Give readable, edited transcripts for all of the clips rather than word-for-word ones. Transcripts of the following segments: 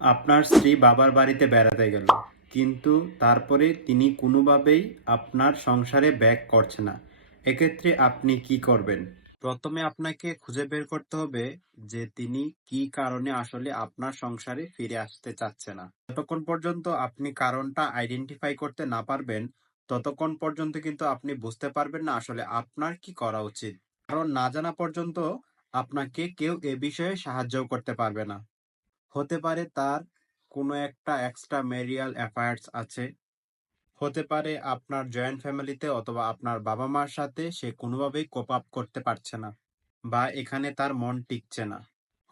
আপনার স্ত্রী বাবার বাড়িতে বেড়াতে গেল, কিন্তু তারপরে তিনি কোনোভাবেই আপনার সংসারে ব্যাক করছে না। এক্ষেত্রে আপনি কি করবেন? প্রথমে আপনাকে খুঁজে বের করতে হবে যে তিনি কি কারণে আসলে আপনার সংসারে ফিরে আসতে চাচ্ছে না। যতক্ষণ পর্যন্ত আপনি কারণটা আইডেন্টিফাই করতে না পারবেন, ততক্ষণ পর্যন্ত কিন্তু আপনি বুঝতে পারবেন না আসলে আপনার কি করা উচিত। কারণ না জানা পর্যন্ত আপনাকে কেউ এ বিষয়ে সাহায্যও করতে পারবে না। হতে পারে তার কোনো একটা এক্সট্রা ম্যারিয়াল অ্যাফেয়ার্স আছে। হতে পারে আপনার জয়েন্ট ফ্যামিলিতে অথবা আপনার বাবা-মার সাথে সে কোনোভাবেই কোপ আপ করতে পারছে না, বা এখানে তার মন টিকছে না।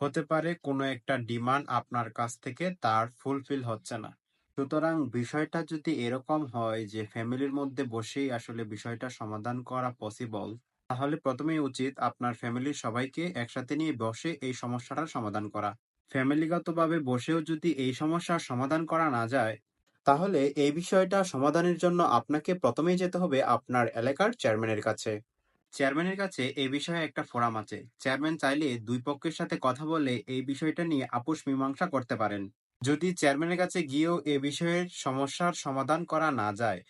হতে পারে কোনো একটা ডিমান্ড আপনার কাছ থেকে তার ফুলফিল হচ্ছে না। সুতরাং বিষয়টা যদি এরকম হয় যে ফ্যামিলির মধ্যে বসেই আসলে বিষয়টা সমাধান করা পসিবল, তাহলে প্রথমেই উচিত আপনার ফ্যামিলির সবাইকে একসাথে নিয়ে বসে এই সমস্যাটার সমাধান করা। ফ্যামিলিগতভাবে বসেও যদি এই সমস্যার সমাধান করা না যায়, তাহলে এই বিষয়টা সমাধানের জন্য আপনাকে প্রথমেই যেতে হবে আপনার এলাকার চেয়ারম্যানের কাছে। চেয়ারম্যানের কাছে এই বিষয়ে একটা ফোরাম আছে। চেয়ারম্যান চাইলে দুই পক্ষের সাথে কথা বলে এই বিষয়টা নিয়ে আপোষ মীমাংসা করতে পারেন। যদি চেয়ারম্যানের কাছে গিয়েও এ বিষয়ের সমস্যার সমাধান করা না যায়,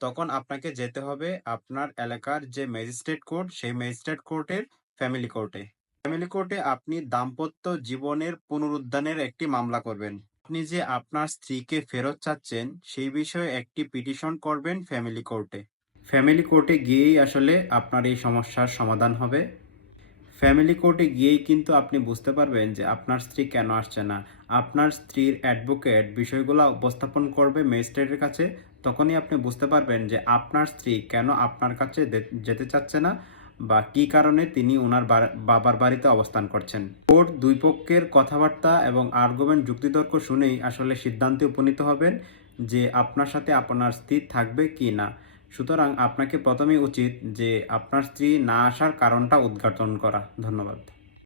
তখন আপনাকে যেতে হবে আপনার এলাকার যে ম্যাজিস্ট্রেট কোর্ট, সেই ম্যাজিস্ট্রেট কোর্টের ফ্যামিলি কোর্টে। ফ্যামিলি কোর্টে আপনি দাম্পত্য জীবনের পুনরুদ্ধারের একটি মামলা করবেন। আপনি যে আপনার স্ত্রীকে ফেরত চাচ্ছেন, সেই বিষয়ে একটি পিটিশন করবেন ফ্যামিলি কোর্টে। ফ্যামিলি কোর্টে গিয়েই আসলে আপনার এই সমস্যার সমাধান হবে। ফ্যামিলি কোর্টে গিয়েই কিন্তু আপনি বুঝতে পারবেন যে আপনার স্ত্রী কেন আসছে না। আপনার স্ত্রীর অ্যাডভোকেট বিষয়গুলো উপস্থাপন করবে ম্যাজিস্ট্রেটের কাছে। তখনই আপনি বুঝতে পারবেন যে আপনার স্ত্রী কেন আপনার কাছে যেতে চাচ্ছে না, বা কী কারণে তিনি উনার বাবার বাড়িতে অবস্থান করছেন। কোর্ট দুই পক্ষের কথাবার্তা এবং আর্গুমেন্ট যুক্তিতর্ক শুনেই আসলে সিদ্ধান্তে উপনীত হবেন যে আপনার সাথে আপনার স্ত্রী থাকবে কি না। সুতরাং আপনাকে প্রথমেই উচিত যে আপনার স্ত্রী না আসার কারণটা উদ্ঘাটন করা। ধন্যবাদ।